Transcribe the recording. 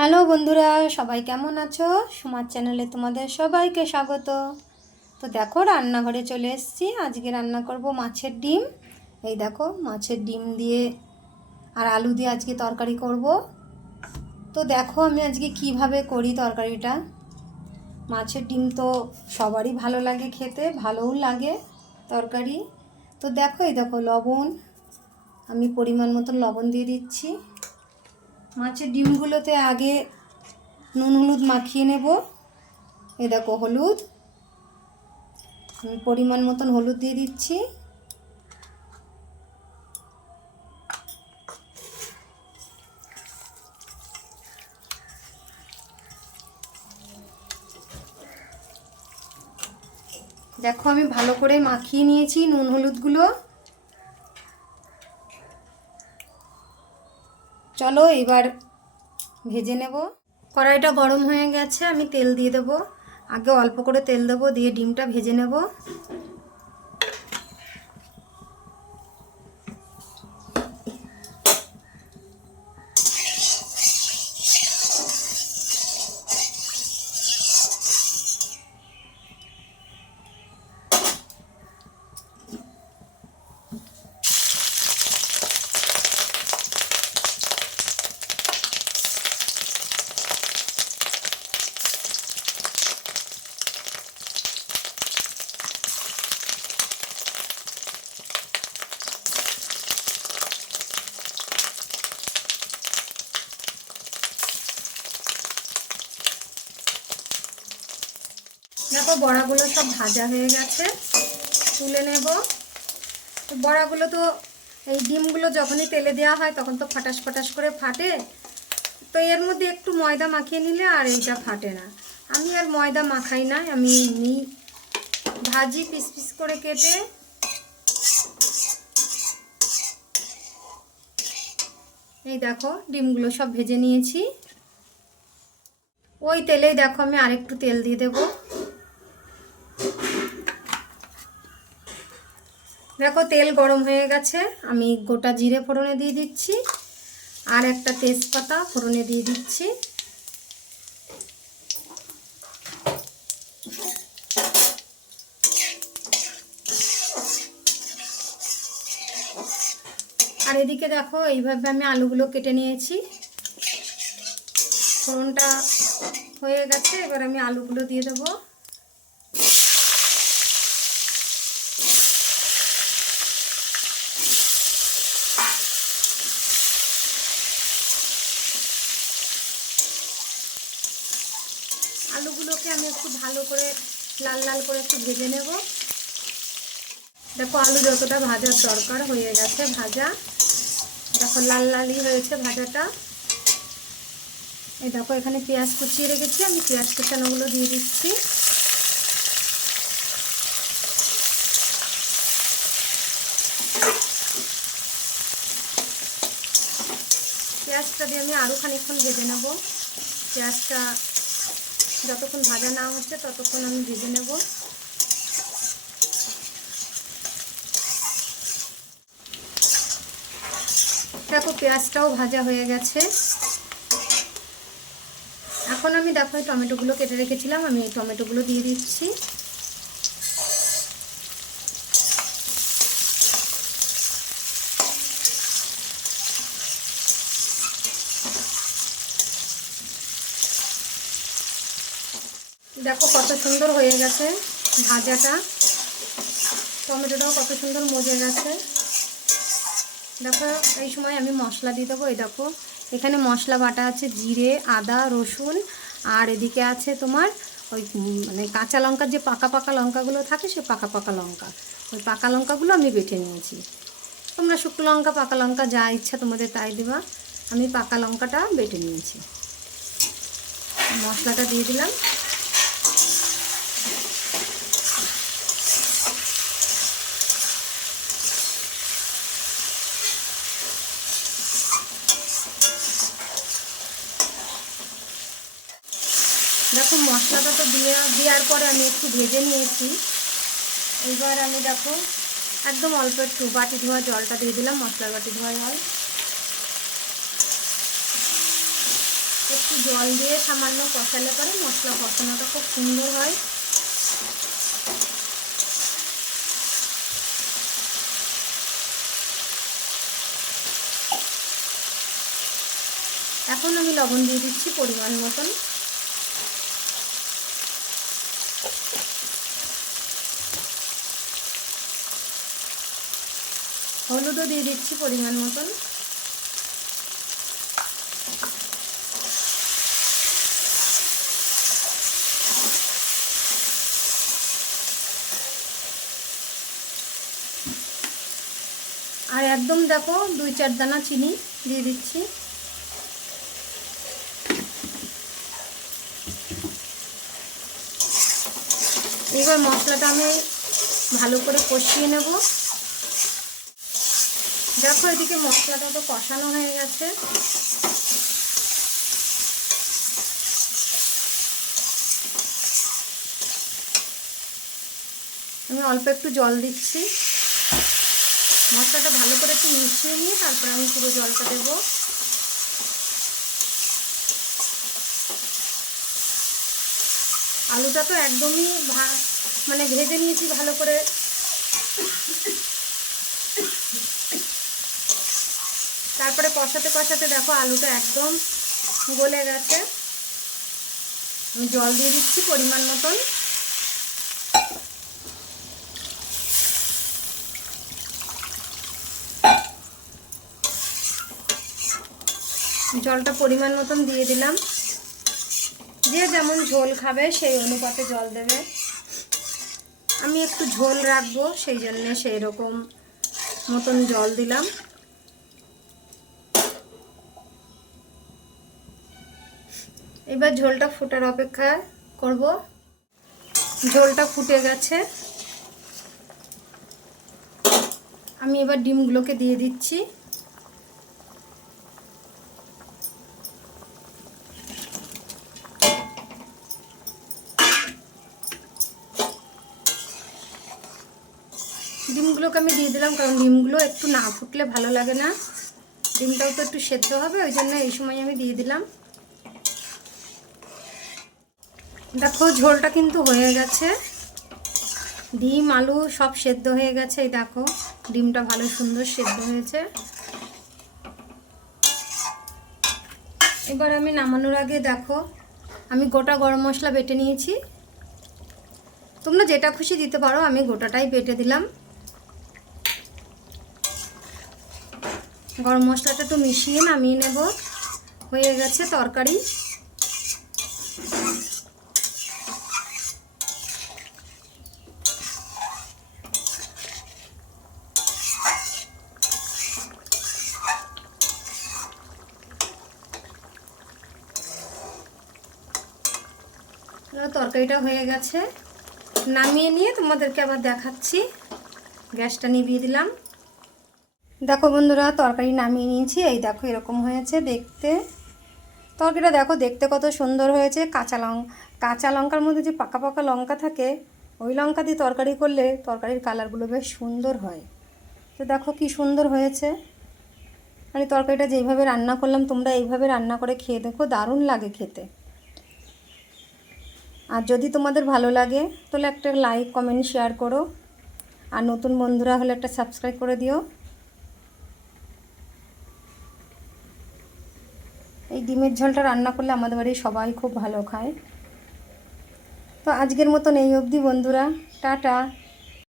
Hello বন্ধুরা, সবাই কেমন আছো? সুমার চ্যানেলে তোমাদের সবাইকে স্বাগত। তো দেখো, রান্নাঘরে চলে এসেছি। আজকে রান্না করব মাছের ডিম। এই দেখো, মাছের ডিম দিয়ে আর আলু দিয়ে আজকে তরকারি করব। তো দেখো, আমি আজকে কীভাবে করি তরকারিটা। মাছের ডিম তো সবারই ভালো লাগে খেতে, ভালোও লাগে তরকারি। তো দেখো, এই দেখো, লবণ। আমি পরিমাণ মতন লবণ দিয়ে দিচ্ছি। মাছের ডিমগুলোতে আগে নুন হলুদ মাখিয়ে নেব। এ দেখো হলুদ। আমি পরিমাণ মতন হলুদ দিয়ে দিচ্ছি। দেখো আমি ভালো করে মাখিয়ে নিয়েছি নুন হলুদগুলো। চলো এবার ভেজে নেব। কড়াইটা গরম হয়ে গেছে, আমি তেল দিয়ে দেবো। আগে অল্প করে তেল দেবো, দিয়ে ডিমটা ভেজে নেব। দেখো বড়াগুলো সব ভাজা হয়ে গেছে। তুলে নেব। বড়াগুলো তো এই ডিমগুলো যখনই তেলে দেওয়া হয় তখন তো ফাটাস ফাটাস করে ফাটে। তো এর মধ্যে একটু ময়দা মাখিয়ে নিলে আর এইটা ফাটে না। আমি আর ময়দা মাখাই না, আমি এমনি ভাজি পিস পিস করে কেটে এই দেখো ডিমগুলো সব ভেজে নিয়েছি। ওই তেলেই দেখো আমি আরেকটু তেল দিয়ে দেবো। দেখো তেল গরম হয়ে গেছে, আমি গোটা জিরে ফোড়নে দিয়ে দিচ্ছি, আর একটা তেজপাতা ফোড়নে দিয়ে দিচ্ছি। আর এদিকে দেখো, এইভাবে আমি আলুগুলো কেটে নিয়েছি। ফোড়নটা হয়ে গেছে, এবার আমি আলুগুলো দিয়ে দেবো আলুগুলোকে আমি একটু ভালো করে লাল লাল করে একটু ভেজে নেব। দেখো আলু যতটা ভাজার দরকার হয়ে গেছে ভাজা। দেখো লাল লালই হয়েছে ভাজাটা। এই দেখো এখানে পেঁয়াজ কুচিয়ে রেখেছি, আমি পেঁয়াজ কুচানোগুলো দিয়ে দিচ্ছি। পেঁয়াজটা দিয়ে আমি আরও খানিকক্ষণ ভেজে নেব। পেঁয়াজটা যতক্ষণ ভাজা না হচ্ছে ততক্ষণ আমি ভেজে নেব। দেখো, পেঁয়াজটাও ভাজা হয়ে গেছে। এখন আমি দেখো, এই টমেটোগুলো কেটে রেখেছিলাম, আমি এই টমেটোগুলো দিয়ে দিচ্ছি। দেখো কত সুন্দর হয়ে গেছে ভাজাটা। টমেটোটাও কত সুন্দর মজে গেছে। দেখো, এই সময় আমি মশলা দিয়ে দেবো, এই দেখো। এখানে মশলা বাটা আছে জিরে, আদা, রসুন, আর এদিকে আছে তোমার ওই মানে কাঁচা লঙ্কার যে পাকা পাকা লঙ্কাগুলো থাকে, সে পাকা পাকা লঙ্কা। ওই পাকা লঙ্কাগুলো আমি বেটে নিয়েছি। তোমরা শুকনো লঙ্কা, পাকা লঙ্কা, যা ইচ্ছা তোমাদের তাই দেবা। আমি পাকা লঙ্কাটা বেটে নিয়েছি। মশলাটা দিয়ে দিলাম দেখো মশলাটা তো দেওয়ার পরে আমি একটু ভেজে নিয়েছি। এবার আমি দেখো, একদম অল্প একটু বাটি ধোয়া জলটা দিয়ে দিলাম, মশলার বাটি ধোয়া জল। একটু জল দিয়ে সামান্য কষালে পরে মশলা কষানোটা খুব সুন্দর হয়। এখন আমি লবণ দিয়ে দিচ্ছি পরিমাণ মতন। হলুদও দিয়ে দিচ্ছি পরিমাণ মতন। আর একদম দেখো দুই চার দানা চিনি দিয়ে দিচ্ছি। এবার মশলাটা আমি ভালো করে কষিয়ে নেব। দেখো এদিকে মশলাটা তো কষানো হয়ে গেছে। আমি অল্প একটু জল দিচ্ছি। মশলাটা ভালো করে একটু মিশিয়ে নিয়ে তারপর আমি পুরো জলটা দেবো। আলুটা তো একদমই মানে ভেজে নিয়েছি ভালো করে। তারপরে কষাতে কষাতে দেখো আলুটা একদম গলে গেছে। আমি জল দিয়ে দিচ্ছি পরিমাণ মতন। জলটা পরিমাণ মতন দিয়ে দিলাম। যে যেমন ঝোল খাবে সেই অনুপাতে জল দেবে। আমি একটু ঝোল রাখব, সেই জন্যে সেই রকম মতন জল দিলাম। এবার ঝোলটা ফুটার অপেক্ষা করব। ঝোলটা ফুটে গেছে। আমি এবার ডিমগুলোকে দিয়ে দিচ্ছি। ডিমগুলোকে আমি দিয়ে দিলাম, কারণ ডিমগুলো একটু না ফুটলে ভালো লাগে না। ডিমটাও তো একটু সেদ্ধ হবে, ওই জন্য এই সময় আমি দিয়ে দিলাম। দেখো, ঝোলটা কিন্তু হয়ে গেছে। ডিম, আলু সব সেদ্ধ হয়ে গেছে, এই দেখো। ডিমটা ভালো সুন্দর সেদ্ধ হয়েছে। এবার আমি নামানোর আগে দেখো, আমি গোটা গরম মশলা বেটে নিয়েছি। তোমরা যেটা খুশি দিতে পারো, আমি গোটাটাই বেটে দিলাম। গরম মশলাটা একটু মিশিয়ে নামিয়ে নেব। হয়ে গেছে তরকারি। তরকারিটা হয়ে গেছে। নামিয়ে নিয়ে তোমাদেরকে আবার দেখাচ্ছি। গ্যাসটা নিভিয়ে দিলাম। দেখো বন্ধুরা, তরকারি নামিয়ে নিয়েছি। এই দেখো এরকম হয়েছে দেখতে। তরকারিটা দেখো দেখতে কত সুন্দর হয়েছে। কাঁচা লং, কাঁচা লঙ্কার মধ্যে যে পাকা পাকা লঙ্কা থাকে, ওই লঙ্কা দিয়ে তরকারি করলে তরকারির কালারগুলো বেশ সুন্দর হয়। তো দেখো কি সুন্দর হয়েছে। মানে তরকারিটা যেইভাবে রান্না করলাম, তোমরা এইভাবে রান্না করে খেয়ে দেখো। দারুণ লাগে খেতে। আর যদি তোমাদের ভালো লাগে, তাহলে একটা লাইক কমেন্ট শেয়ার করো। আর নতুন বন্ধুরা হলে একটা সাবস্ক্রাইব করে দিও। এই ডিমের ঝোলটা রান্না করলে আমাদের বাড়ির সবাই খুব ভালো খায়। তো আজকের মতন এই অবধি বন্ধুরা, টাটা।